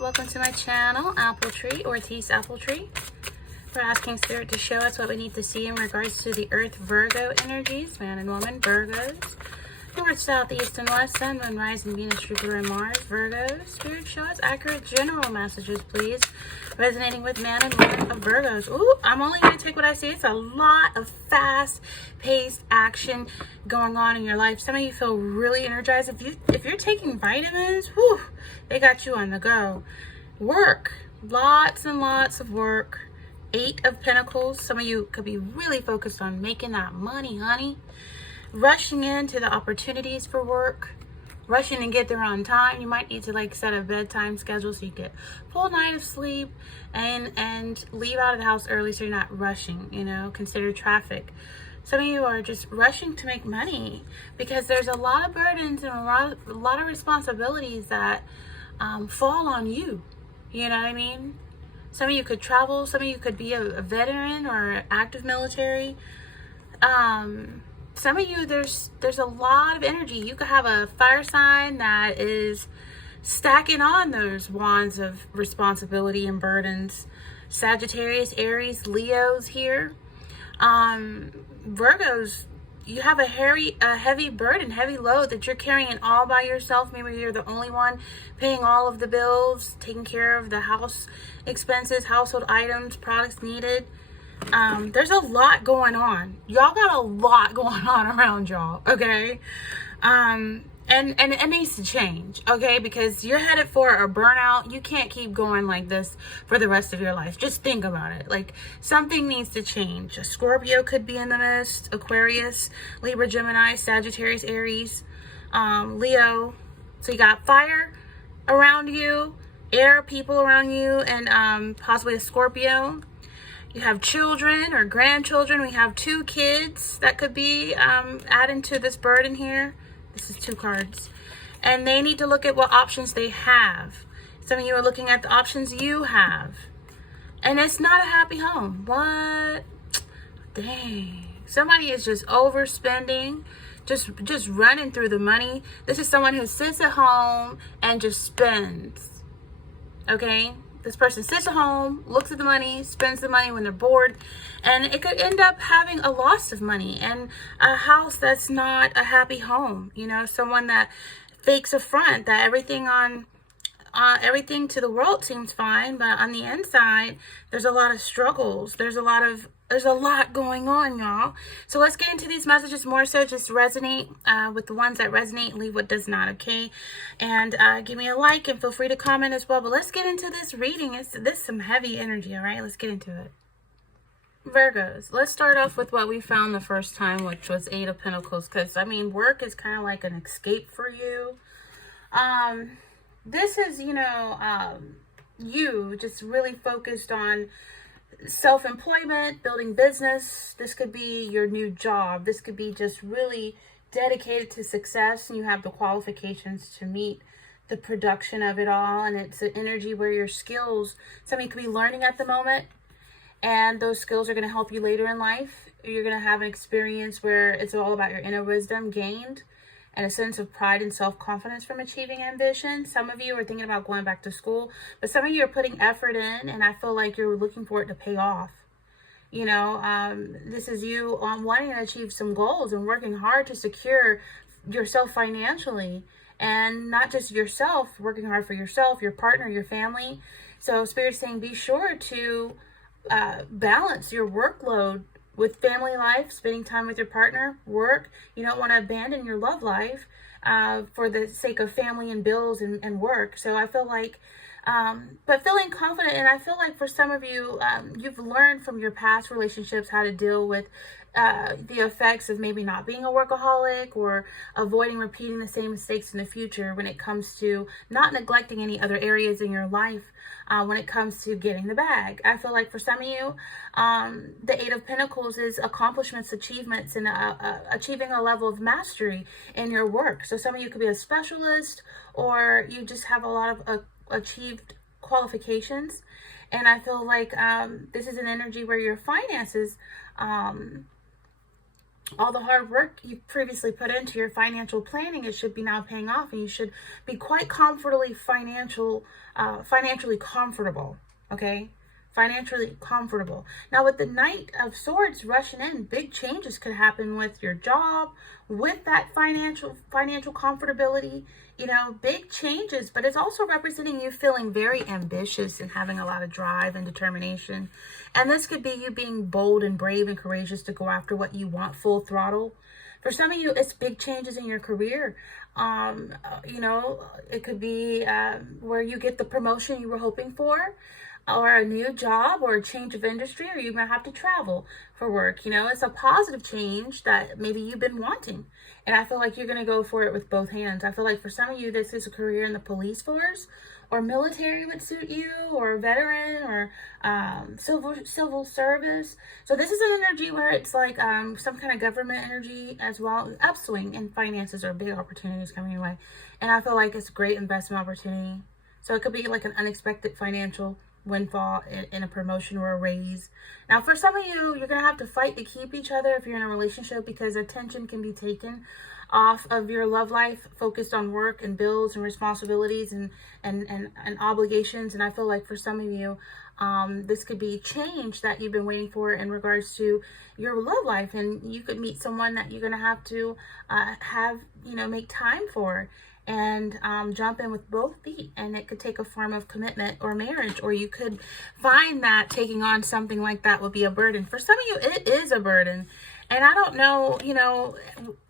welcome to my channel, Apple Tree, Ortiz Apple Tree. We're asking Spirit to show us what we need to see in regards to the Earth Virgo energies, man and woman, Virgos. North, South, East, and West, Sun, Moon, Rising, Venus, Jupiter, and Mars, Virgos. Spirit, show us accurate general messages, please. Resonating with man and woman of Virgos. Ooh, I'm only going to take what I see. It's a lot of fast-paced action going on in your life. Some of you feel really energized. If you're taking vitamins, whew, they got you on the go. Work. Lots and lots of work. 8 of Pentacles. Some of you could be really focused on making that money, honey. Rushing into the opportunities for work. Rushing and get there on time. You might need to set a bedtime schedule so you get full night of sleep and leave out of the house early so you're not rushing, consider traffic. Some of you are just rushing to make money because there's a lot of burdens and a lot of responsibilities that fall on you. You know what I mean? Some of you could travel. Some of you could be a veteran or active military. Some of you, there's a lot of energy. You could have a fire sign that is stacking on those wands of responsibility and burdens. Sagittarius, Aries, Leos here. Virgos, you have a heavy burden, heavy load that you're carrying all by yourself. Maybe you're the only one paying all of the bills, taking care of the house expenses, household items, products needed. There's a lot going on. Y'all got a lot going on around y'all, okay? And it needs to change, okay? Because you're headed for a burnout. You can't keep going like this for the rest of your life. Just think about it. Something needs to change. A Scorpio could be in the midst. Aquarius, Libra, Gemini, Sagittarius, Aries, Leo. So you got fire around you, air people around you, and possibly a Scorpio. You have children or grandchildren. We have 2 kids that could be adding to this burden here. This is 2 cards. And they need to look at what options they have. Some of you are looking at the options you have. And it's not a happy home. What? Dang. Somebody is just overspending. Just running through the money. This is someone who sits at home and just spends. Okay? This person sits at home, looks at the money, spends the money when they're bored, and it could end up having a loss of money and a house that's not a happy home. Someone that fakes a front, that everything to the world seems fine, but on the inside, there's a lot of struggles. There's a lot going on, y'all. So let's get into these messages more so. Just resonate with the ones that resonate. Leave what does not, okay? And give me a like and feel free to comment as well. But let's get into this reading. This is some heavy energy, all right? Let's get into it. Virgos, let's start off with what we found the first time, which was 8 of Pentacles. Because, work is kind of like an escape for you. This is, you just really focused on self-employment, building business. This could be your new job. This could be just really dedicated to success, and you have the qualifications to meet the production of it all. And it's an energy where your skills, somebody could be learning at the moment, and those skills are going to help you later in life. You're going to have an experience where it's all about your inner wisdom gained and a sense of pride and self-confidence from achieving ambition. Some of you are thinking about going back to school, but some of you are putting effort in, and I feel like you're looking for it to pay off. This is you wanting to achieve some goals and working hard to secure yourself financially, and not just yourself, working hard for yourself, your partner, your family. So Spirit's saying be sure to balance your workload with family life, spending time with your partner, work. You don't want to abandon your love life for the sake of family and bills and work. So I feel like, but feeling confident. And I feel like for some of you, you've learned from your past relationships how to deal with the effects of maybe not being a workaholic or avoiding repeating the same mistakes in the future when it comes to not neglecting any other areas in your life. When it comes to getting the bag, I feel like for some of you, the 8 of Pentacles is accomplishments, achievements, and achieving a level of mastery in your work. So some of you could be a specialist, or you just have a lot of achieved qualifications. And I feel like this is an energy where your finances all the hard work you previously put into your financial planning, it should be now paying off, and you should be quite financially comfortable. Okay, financially comfortable. Now, with the Knight of Swords rushing in, big changes could happen with your job, with that financial comfortability. You know, big changes, but it's also representing you feeling very ambitious and having a lot of drive and determination. And this could be you being bold and brave and courageous to go after what you want full throttle. For some of you, it's big changes in your career. You know, it could be where you get the promotion you were hoping for, or a new job, or a change of industry, or you might have to travel for work. You know, it's a positive change that maybe you've been wanting. And I feel like you're going to go for it with both hands. I feel like for some of you, this is a career in the police force, or military would suit you, or veteran, or civil service. So this is an energy where it's like some kind of government energy as well. Upswing in finances or big opportunities coming your way. And I feel like it's a great investment opportunity. So it could be like an unexpected financial windfall in a promotion or a raise. Now, for some of you, you're going to have to fight to keep each other if you're in a relationship, because attention can be taken off of your love life, focused on work and bills and responsibilities and obligations. And I feel like for some of you, this could be change that you've been waiting for in regards to your love life, and you could meet someone that you're going to have to make time for, and jump in with both feet. And it could take a form of commitment or marriage, or you could find that taking on something like that would be a burden. For some of you, it is a burden. And I don't know,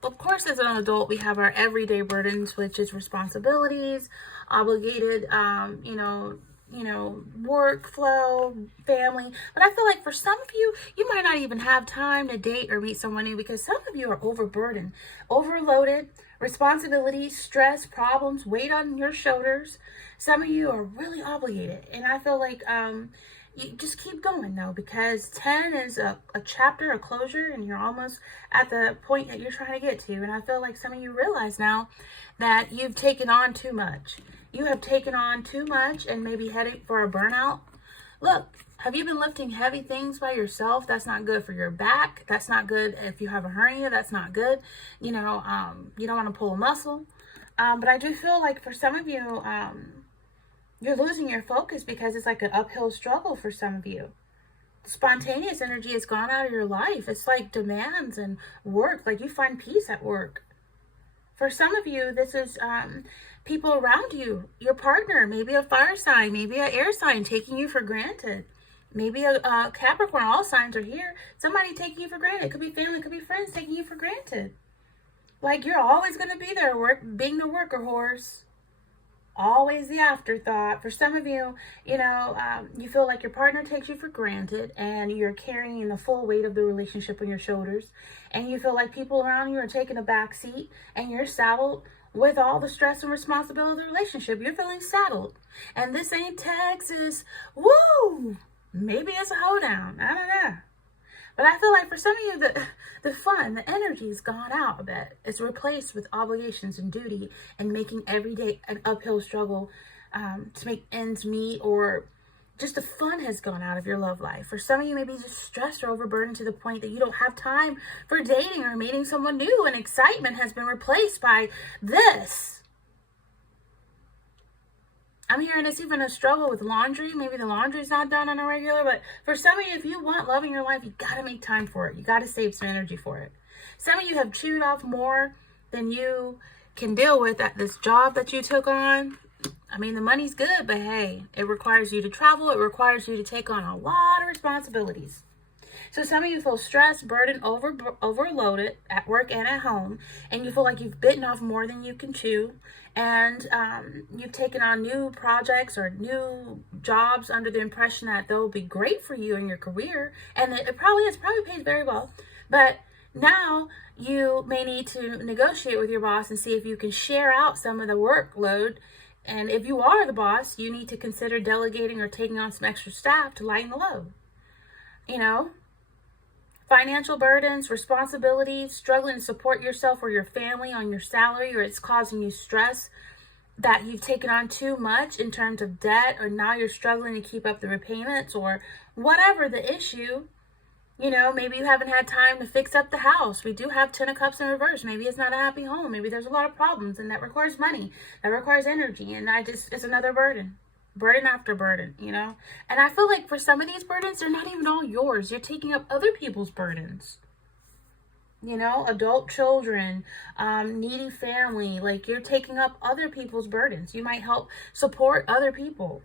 of course, as an adult, we have our everyday burdens, which is responsibilities, obligated, workflow, family. But I feel like for some of you, you might not even have time to date or meet someone new, because some of you are overburdened, overloaded, responsibilities, stress, problems, weight on your shoulders. Some of you are really obligated. And I feel like you just keep going though, because 10 is a chapter, a closure, and you're almost at the point that you're trying to get to. And I feel like some of you realize now that you've taken on too much. You have taken on too much and maybe heading for a burnout. Look, have you been lifting heavy things by yourself? That's not good for your back. That's not good if you have a hernia. That's not good. You don't want to pull a muscle. But I do feel like for some of you, you're losing your focus, because it's like an uphill struggle for some of you. Spontaneous energy has gone out of your life. It's like demands and work. Like you find peace at work. For some of you, this is people around you, your partner, maybe a fire sign, maybe an air sign taking you for granted. Maybe a Capricorn, all signs are here. Somebody taking you for granted. It could be family, it could be friends taking you for granted. Like you're always going to be there, being the worker horse. Always the afterthought. For some of you, you feel like your partner takes you for granted, and you're carrying the full weight of the relationship on your shoulders. And you feel like people around you are taking a back seat, and you're saddled with all the stress and responsibility of the relationship. You're feeling saddled. And this ain't Texas. Woo! Maybe it's a hoedown. I don't know. But I feel like for some of you, the fun, the energy's gone out a bit. It's replaced with obligations and duty, and making every day an uphill struggle to make ends meet, or just the fun has gone out of your love life. For some of you, maybe just stressed or overburdened to the point that you don't have time for dating or meeting someone new, and excitement has been replaced by this. I'm hearing it's even a struggle with laundry. Maybe the laundry's not done on a regular, but for some of you, if you want love in your life, you got to make time for it. You got to save some energy for it. Some of you have chewed off more than you can deal with at this job that you took on. I mean, the money's good, but hey, it requires you to travel. It requires you to take on a lot of responsibilities. So some of you feel stressed, burdened, overloaded at work and at home, and you feel like you've bitten off more than you can chew, and you've taken on new projects or new jobs under the impression that they'll be great for you in your career, and it probably is, probably pays very well, but now you may need to negotiate with your boss and see if you can share out some of the workload. And if you are the boss, you need to consider delegating or taking on some extra staff to lighten the load. Financial burdens, responsibilities, struggling to support yourself or your family on your salary, or it's causing you stress that you've taken on too much in terms of debt, or now you're struggling to keep up the repayments, or whatever the issue. You know, maybe you haven't had time to fix up the house. We do have 10 of Cups in reverse. Maybe it's not a happy home. Maybe there's a lot of problems, and that requires money. That requires energy. And it's another burden. Burden after burden, you know? And I feel like for some of these burdens, they're not even all yours. You're taking up other people's burdens. You know, adult children, needy family. Like, you're taking up other people's burdens. You might help support other people.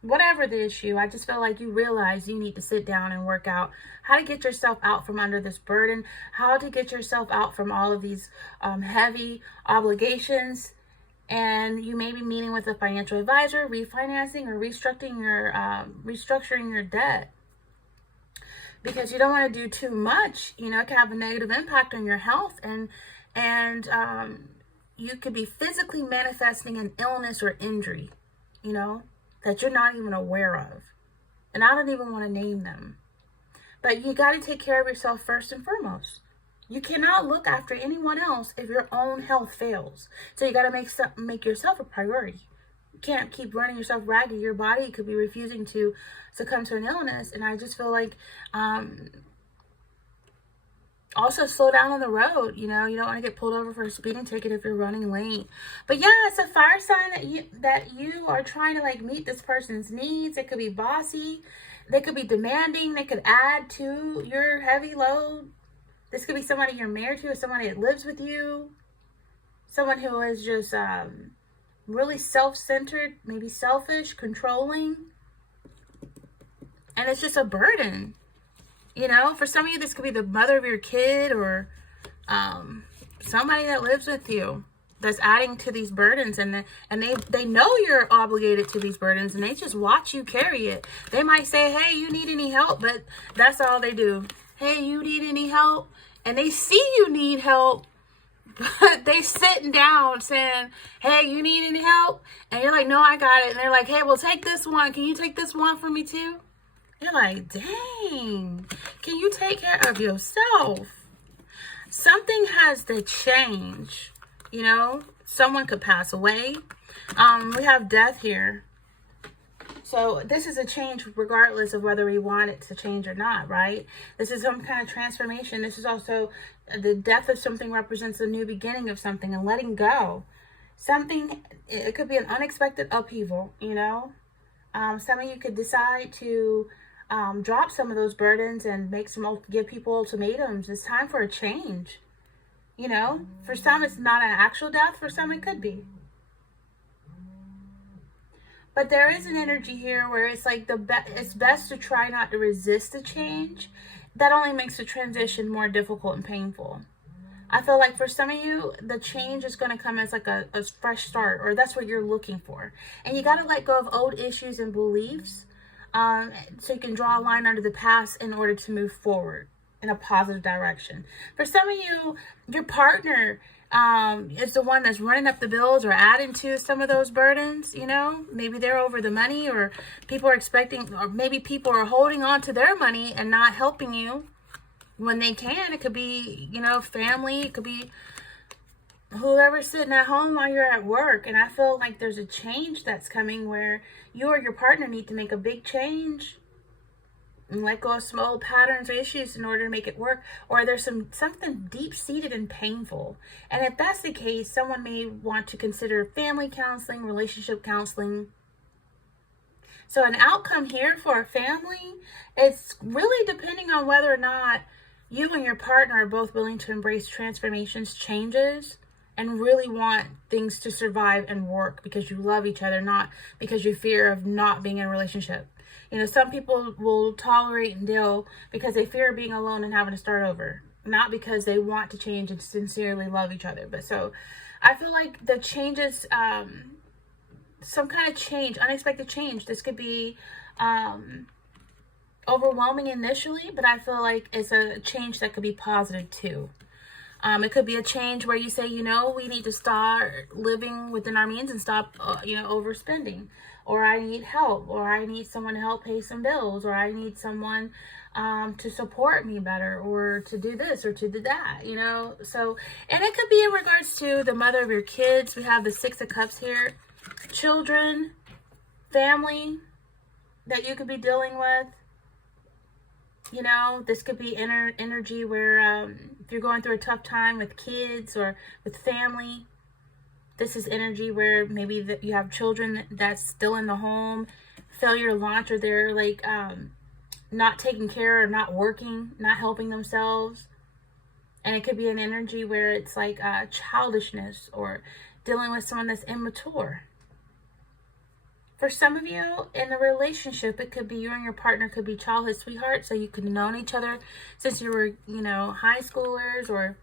Whatever the issue, I just feel like you realize you need to sit down and work out how to get yourself out from under this burden, how to get yourself out from all of these heavy obligations. And you may be meeting with a financial advisor, refinancing or restructuring your debt, because you don't want to do too much. You know, it can have a negative impact on your health, and you could be physically manifesting an illness or injury, you know, that you're not even aware of. And I don't even want to name them. But you got to take care of yourself first and foremost. You cannot look after anyone else if your own health fails. So you got to make yourself a priority. You can't keep running yourself ragged. Your body could be refusing to succumb to an illness. And I just feel like also slow down on the road. You know, you don't want to get pulled over for a speeding ticket if you're running late. But yeah, it's a fire sign that you are trying to like meet this person's needs. It could be bossy. They could be demanding. They could add to your heavy load. This could be somebody you're married to, or somebody that lives with you. Someone who is just really self-centered, maybe selfish, controlling. And it's just a burden. You know, for some of you, this could be the mother of your kid, or somebody that lives with you that's adding to these burdens. And they know you're obligated to these burdens, and they just watch you carry it. They might say, hey, you need any help? But that's all they do. Hey, you need any help? And they see you need help, but they sitting down saying, hey, you need any help? And you're like, no, I got it. And they're like, hey, well, take this one. Can you take this one for me too? You're like, dang, can you take care of yourself? Something has to change, you know? Someone could pass away. We have death here. So this is a change regardless of whether we want it to change or not, right? This is some kind of transformation. This is also the death of something represents a new beginning of something and letting go. Something, it could be an unexpected upheaval, you know? Some of you could decide to drop some of those burdens and give people ultimatums. It's time for a change, you know? For some, it's not an actual death. For some, it could be. But there is an energy here where it's like it's best to try not to resist the change. That only makes the transition more difficult and painful. I feel like for some of you, the change is going to come as like a fresh start, or that's what you're looking for. And you got to let go of old issues and beliefs so you can draw a line under the past in order to move forward in a positive direction. For some of you, your partner is the one that's running up the bills or adding to some of those burdens, you know? Maybe they're over the money, or people are expecting, or maybe people are holding on to their money and not helping you when they can. It could be, you know, family. It could be whoever's sitting at home while you're at work. And I feel like there's a change that's coming where you or your partner need to make a big change and let go of some old patterns or issues in order to make it work. Or there's something deep-seated and painful. And if that's the case, someone may want to consider family counseling, relationship counseling. So an outcome here for a family, it's really depending on whether or not you and your partner are both willing to embrace transformations, changes, and really want things to survive and work because you love each other, not because you fear of not being in a relationship. You know, some people will tolerate and deal because they fear being alone and having to start over, not because they want to change and sincerely love each other. But so I feel like the changes, some kind of change, unexpected change. This could be overwhelming initially, but I feel like it's a change that could be positive too. It could be a change where you say, you know, we need to start living within our means and stop, overspending. Or I need help, or I need someone to help pay some bills, or I need someone to support me better, or to do this, or to do that, you know. So, and it could be in regards to the mother of your kids. We have the Six of Cups here. Children, family that you could be dealing with. You know, this could be energy where if you're going through a tough time with kids or with family, this is energy where maybe that you have children that's still in the home, failure to launch, or they're like not taking care or not working, not helping themselves. And it could be an energy where it's like childishness or dealing with someone that's immature. For some of you in a relationship, it could be you and your partner could be childhood sweethearts, so you could have known each other since you were, high schoolers, or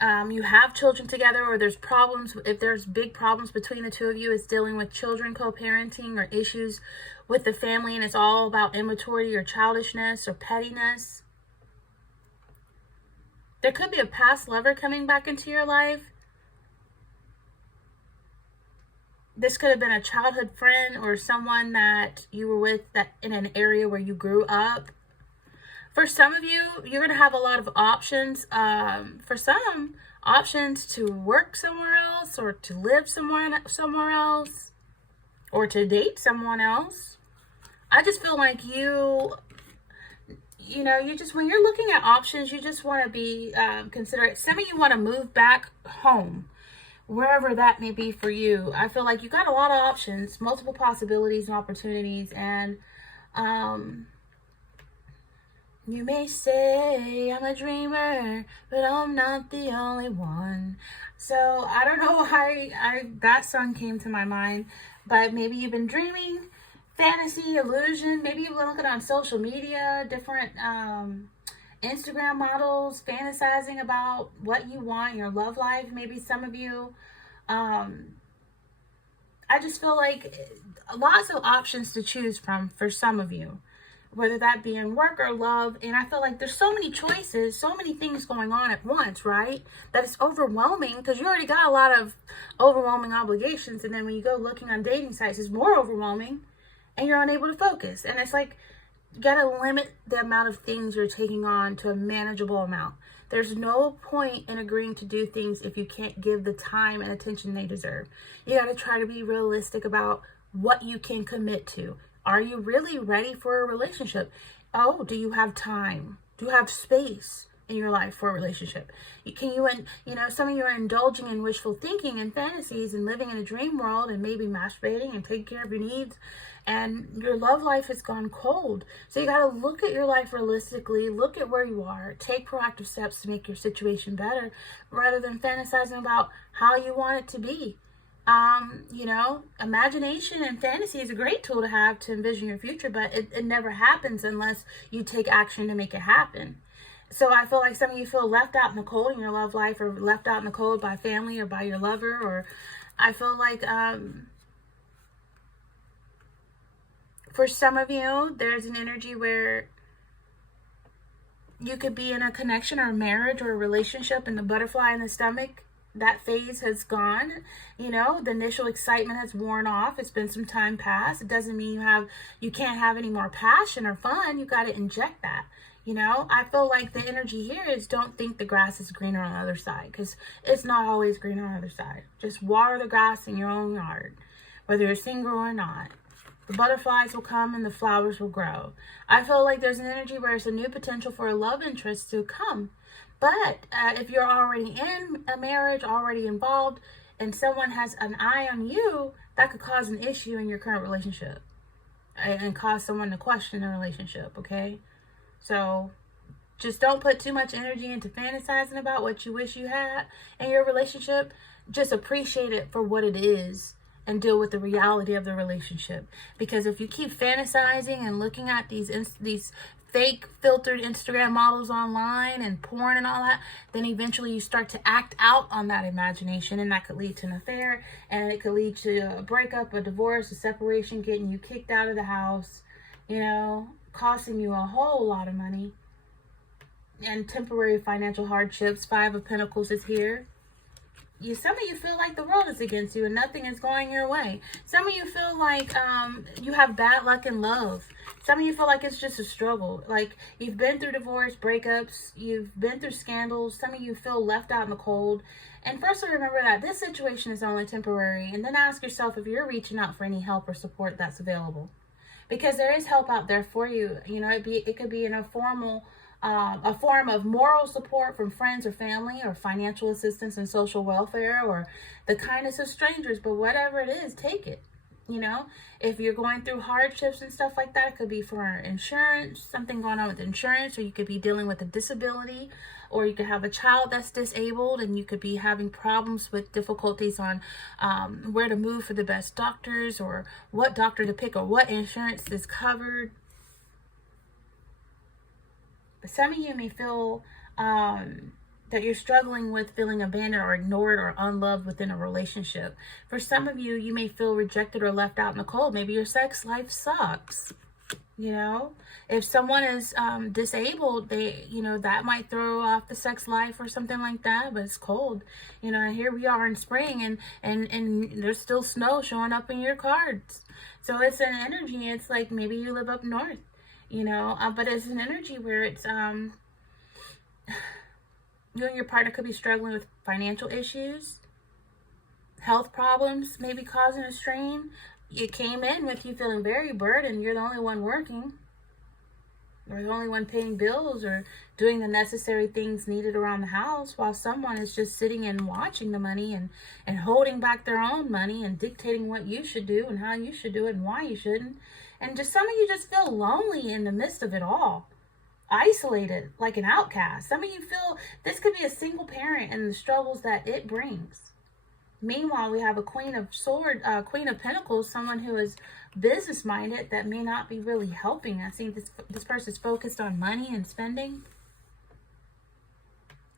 you have children together, or there's problems. If there's big problems between the two of you, it's dealing with children, co-parenting, or issues with the family, and it's all about immaturity or childishness or pettiness. There could be a past lover coming back into your life. This could have been a childhood friend or someone that you were with that in an area where you grew up. For some of you, you're going to have a lot of options. For some, options to work somewhere else, or to live somewhere else, or to date someone else. I just feel like you just, when you're looking at options, you just want to be considerate. Some of you want to move back home, wherever that may be for you. I feel like you got a lot of options, multiple possibilities and opportunities, and you may say I'm a dreamer, but I'm not the only one. So I don't know why that song came to my mind, but maybe you've been dreaming, fantasy, illusion. Maybe you've been looking on social media, different Instagram models, fantasizing about what you want in your love life. Maybe some of you, I just feel like lots of options to choose from for some of you, whether that be in work or love. And I feel like there's so many choices, so many things going on at once, right? That it's overwhelming, because you already got a lot of overwhelming obligations. And then when you go looking on dating sites, it's more overwhelming and you're unable to focus. And it's like, you got to limit the amount of things you're taking on to a manageable amount. There's no point in agreeing to do things if you can't give the time and attention they deserve. You got to try to be realistic about what you can commit to. Are you really ready for a relationship? Oh, do you have time? Do you have space in your life for a relationship? Some of you are indulging in wishful thinking and fantasies and living in a dream world, and maybe masturbating and taking care of your needs, and your love life has gone cold. So you got to look at your life realistically, look at where you are, take proactive steps to make your situation better, rather than fantasizing about how you want it to be. Imagination and fantasy is a great tool to have to envision your future, but it never happens unless you take action to make it happen. So I feel like some of you feel left out in the cold in your love life, or left out in the cold by family or by your lover, or I feel like for some of you, there's an energy where you could be in a connection or a marriage or a relationship, and the butterfly in the stomach, that phase has gone. The initial excitement has worn off. It's been some time past. It doesn't mean you can't have any more passion or fun. You got to inject that. I feel like the energy here is, don't think the grass is greener on the other side, because it's not always greener on the other side. Just water the grass in your own yard, whether you're single or not. The butterflies will come and the flowers will grow. I feel like there's an energy where it's a new potential for a love interest to come. But if you're already in a marriage, already involved, and someone has an eye on you, that could cause an issue in your current relationship and cause someone to question the relationship, okay? So just don't put too much energy into fantasizing about what you wish you had in your relationship. Just appreciate it for what it is and deal with the reality of the relationship. Because if you keep fantasizing and looking at these fake filtered Instagram models online and porn and all that, then eventually you start to act out on that imagination, and that could lead to an affair, and it could lead to a breakup, a divorce, a separation, getting you kicked out of the house, costing you a whole lot of money and temporary financial hardships. 5 of Pentacles is here. Some of you feel like the world is against you and nothing is going your way. Some of you feel like you have bad luck in love. Some of you feel like it's just a struggle. Like you've been through divorce, breakups, you've been through scandals. Some of you feel left out in the cold. And firstly, remember that this situation is only temporary. And then ask yourself if you're reaching out for any help or support that's available. because there is help out there for you. You know, it could be in a form of moral support from friends or family, or financial assistance and social welfare, or the kindness of strangers. But whatever it is, take it. You know, if you're going through hardships and stuff like that, it could be for insurance, something going on with insurance, or you could be dealing with a disability, or you could have a child that's disabled and you could be having problems with difficulties on where to move for the best doctors, or what doctor to pick, or what insurance is covered. But some of you may feel that you're struggling with feeling abandoned or ignored or unloved within a relationship. For some of you, you may feel rejected or left out in the cold. Maybe your sex life sucks. You know, if someone is disabled, that might throw off the sex life or something like that, but it's cold. You know, and here we are in spring, and there's still snow showing up in your cards. So it's an energy. It's like maybe you live up north, but it's an energy where it's you and your partner could be struggling with financial issues, health problems, maybe causing a strain. It came in with you feeling very burdened. You're the only one working, or the only one paying bills, or doing the necessary things needed around the house, while someone is just sitting and watching the money and holding back their own money and dictating what you should do and how you should do it and why you shouldn't. And just some of you just feel lonely in the midst of it all. Isolated, like an outcast. Some of you feel this could be a single parent and the struggles that it brings. Meanwhile, we have a Queen of Pentacles, someone who is business minded that may not be really helping. I think this person's focused on money and spending.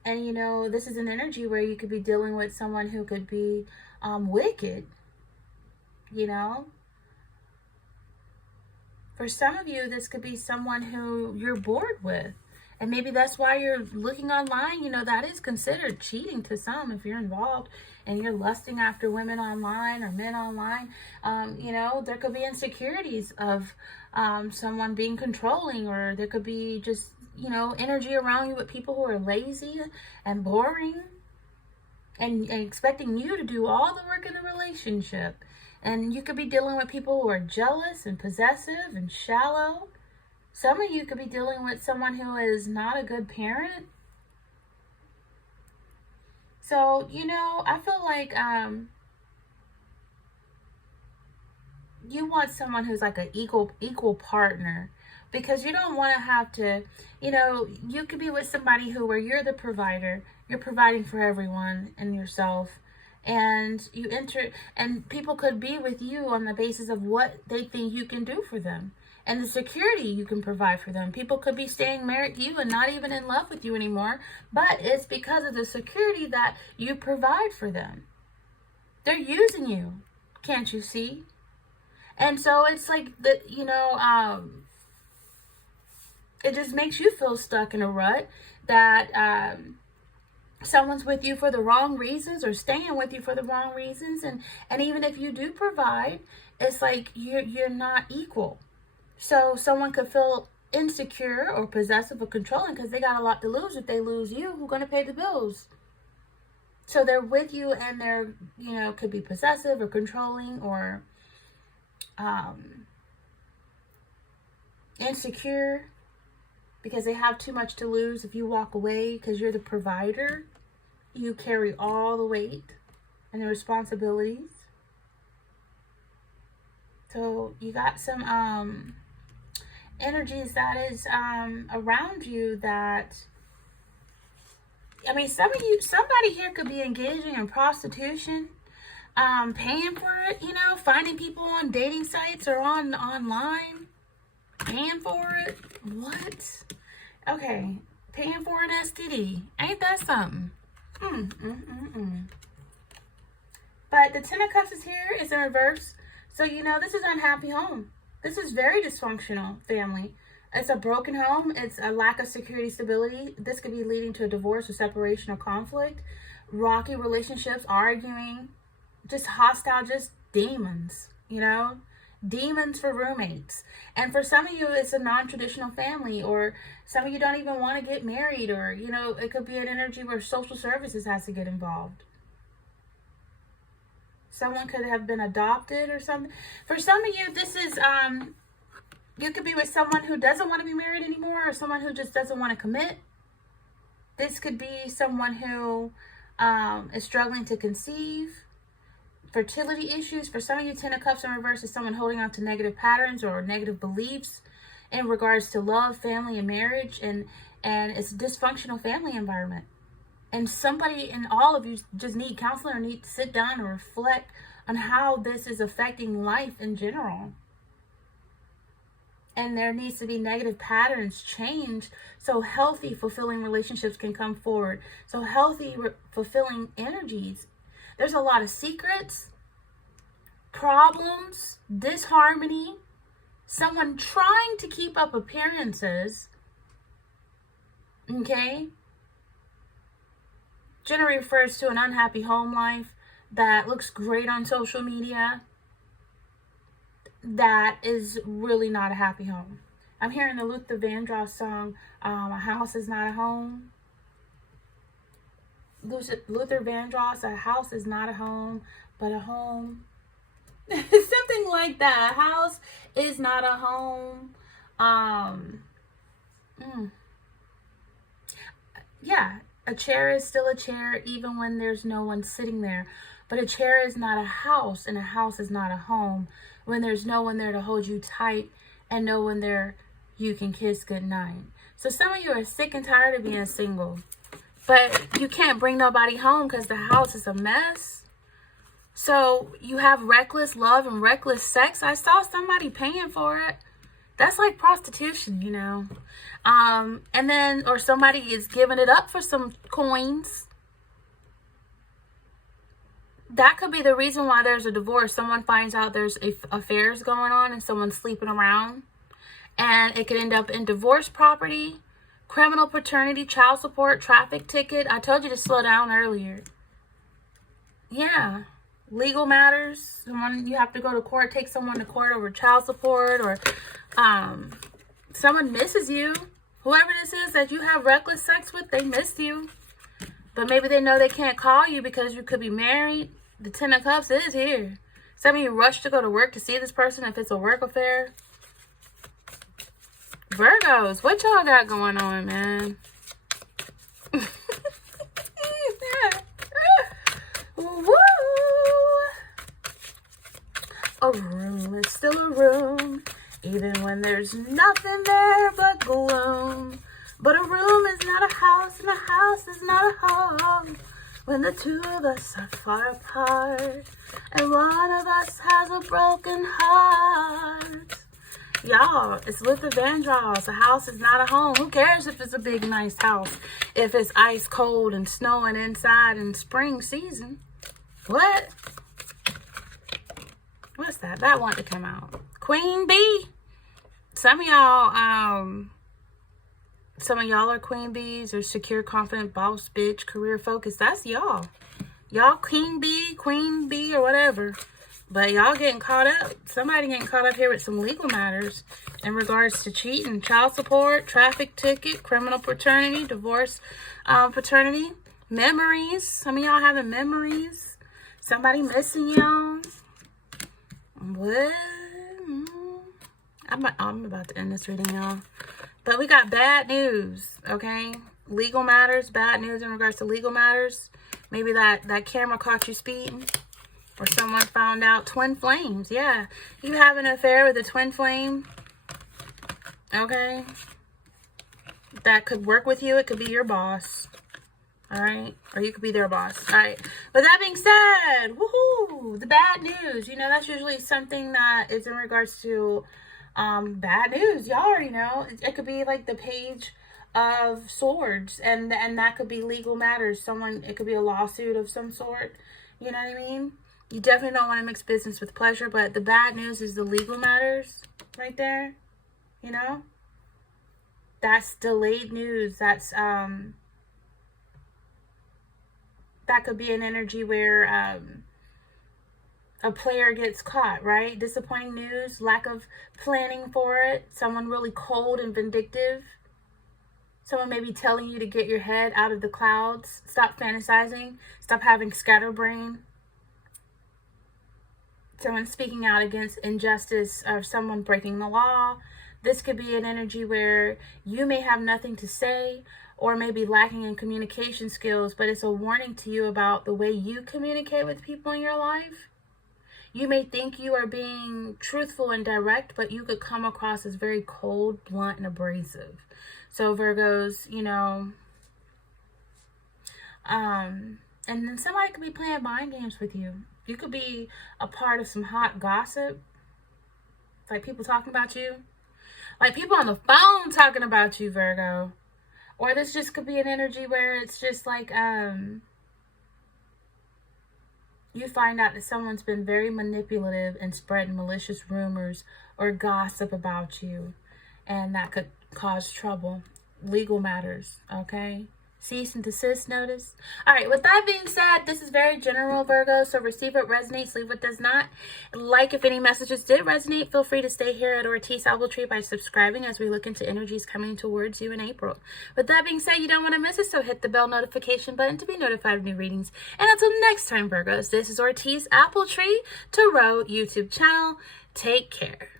And this is an energy where you could be dealing with someone who could be wicked. For some of you, this could be someone who you're bored with. And maybe that's why you're looking online. That is considered cheating to some if you're involved and you're lusting after women online or men online. There could be insecurities of someone being controlling, or there could be just, energy around you with people who are lazy and boring and expecting you to do all the work in the relationship. And you could be dealing with people who are jealous and possessive and shallow. Some of you could be dealing with someone who is not a good parent. So, I feel like you want someone who's like an equal partner, because you don't want to have to, you could be with somebody where you're the provider. You're providing for everyone and yourself. And and people could be with you on the basis of what they think you can do for them and the security you can provide for them. People could be staying married to you and not even in love with you anymore, but it's because of the security that you provide for them. They're using you, can't you see? And so it's like that, it just makes you feel stuck in a rut that someone's with you for the wrong reasons, or staying with you for the wrong reasons. And even if you do provide, it's like you're not equal. So someone could feel insecure or possessive or controlling because they got a lot to lose. If they lose you, who's going to pay the bills? So they're with you and they're, could be possessive or controlling, or insecure because they have too much to lose. If you walk away because you're the provider, you carry all the weight and the responsibilities. So you got some energies that is around you that, somebody here could be engaging in prostitution, paying for it, finding people on dating sites or online, paying for it. What? Okay, paying for an STD. Ain't that something? But the Ten of Cups is here. It's in reverse. So, this is an unhappy home. This is very dysfunctional family. It's a broken home. It's a lack of security, stability. This could be leading to a divorce or separation or conflict. Rocky relationships, arguing, just hostile, just demons, demons for roommates. And for some of you, it's a non-traditional family, or some of you don't even want to get married, or, it could be an energy where social services has to get involved. Someone could have been adopted or something. For some of you, this is You could be with someone who doesn't want to be married anymore, or someone who just doesn't want to commit. This could be someone who is struggling to conceive. Fertility issues. For some of you, Ten of Cups in reverse is someone holding on to negative patterns or negative beliefs in regards to love, family, and marriage, and it's a dysfunctional family environment. And somebody and all of you just need counseling or need to sit down and reflect on how this is affecting life in general. And there needs to be negative patterns change so healthy, fulfilling relationships can come forward. So healthy, fulfilling energies. There's a lot of secrets, problems, disharmony, someone trying to keep up appearances. Okay? Generally refers to an unhappy home life that looks great on social media. That is really not a happy home. I'm hearing the Luther Vandross song, A House Is Not a Home. Luther Vandross, a house is not a home, but a home. Something like that. A house is not a home. Yeah, a chair is still a chair even when there's no one sitting there. But a chair is not a house, and a house is not a home when there's no one there to hold you tight and no one there you can kiss goodnight. So some of you are sick and tired of being single, but you can't bring nobody home because the house is a mess. So you have reckless love and reckless sex. I saw somebody paying for it. That's like prostitution, you know. And then, or somebody is giving it up for some coins. That could be the reason why there's a divorce. Someone finds out there's affairs going on and someone's sleeping around. And it could end up in divorce property, criminal paternity, child support, traffic ticket. I told you to slow down earlier. Yeah. Legal matters. Someone, you have to go to court, take someone to court over child support, or someone misses you. Whoever this is that you have reckless sex with, they missed you. But maybe they know they can't call you because you could be married. The Ten of Cups is here. Some of you rush to go to work to see this person if it's a work affair. Virgos, what y'all got going on, man? Woo! A room is still a room, even when there's nothing there but gloom. But a room is not a house, and a house is not a home when the two of us are far apart and one of us has a broken heart. Y'all, it's Luther Vandross. A house is not a home. Who cares if it's a big, nice house? If it's ice cold and snowing inside in spring season. What? What's that? That one to come out. Queen Bee. Some of y'all are queen bees or secure, confident, boss, bitch, career focused. That's y'all. Y'all queen bee, or whatever. But y'all getting caught up. Somebody getting caught up here with some legal matters in regards to cheating, child support, traffic ticket, criminal paternity, divorce paternity, memories. Some of y'all having memories. Somebody missing y'all. What? I'm about to end this reading, y'all. But we got bad news, okay? Legal matters, bad news in regards to legal matters. Maybe that camera caught you speeding. Or someone found out. Twin flames, yeah. You have an affair with a twin flame, okay? That could work with you. It could be your boss, all right? Or you could be their boss, all right? But that being said, woohoo, the bad news. You know, that's usually something that is in regards to bad news. Y'all already know. It could be like the Page of Swords, and that could be legal matters. It could be a lawsuit of some sort. You know what I mean? You definitely don't want to mix business with pleasure, but the bad news is the legal matters right there. You know? That's delayed news. That's that could be an energy where a player gets caught, right? Disappointing news, lack of planning for it, someone really cold and vindictive. Someone may be telling you to get your head out of the clouds, stop fantasizing, stop having scatterbrain. Someone speaking out against injustice or someone breaking the law. This could be an energy where you may have nothing to say or may be lacking in communication skills, but it's a warning to you about the way you communicate with people in your life. You may think you are being truthful and direct, but you could come across as very cold, blunt, and abrasive. So Virgos, and then somebody could be playing mind games with you. You could be a part of some hot gossip, like people talking about you, like people on the phone talking about you, Virgo. Or this just could be an energy where it's just like you find out that someone's been very manipulative and spreading malicious rumors or gossip about you, and that could cause trouble. Legal matters, okay? Cease and desist notice. All right, with that being said, this is very general, Virgo, so receive what resonates, leave what does not. Like if any messages did resonate, feel free to stay here at Ortiz Appletree by subscribing as we look into energies coming towards you in April. With that being said, you don't want to miss it, so hit the bell notification button to be notified of new readings. And until next time, Virgos, this is Ortiz Appletree, Tarot YouTube channel. Take care.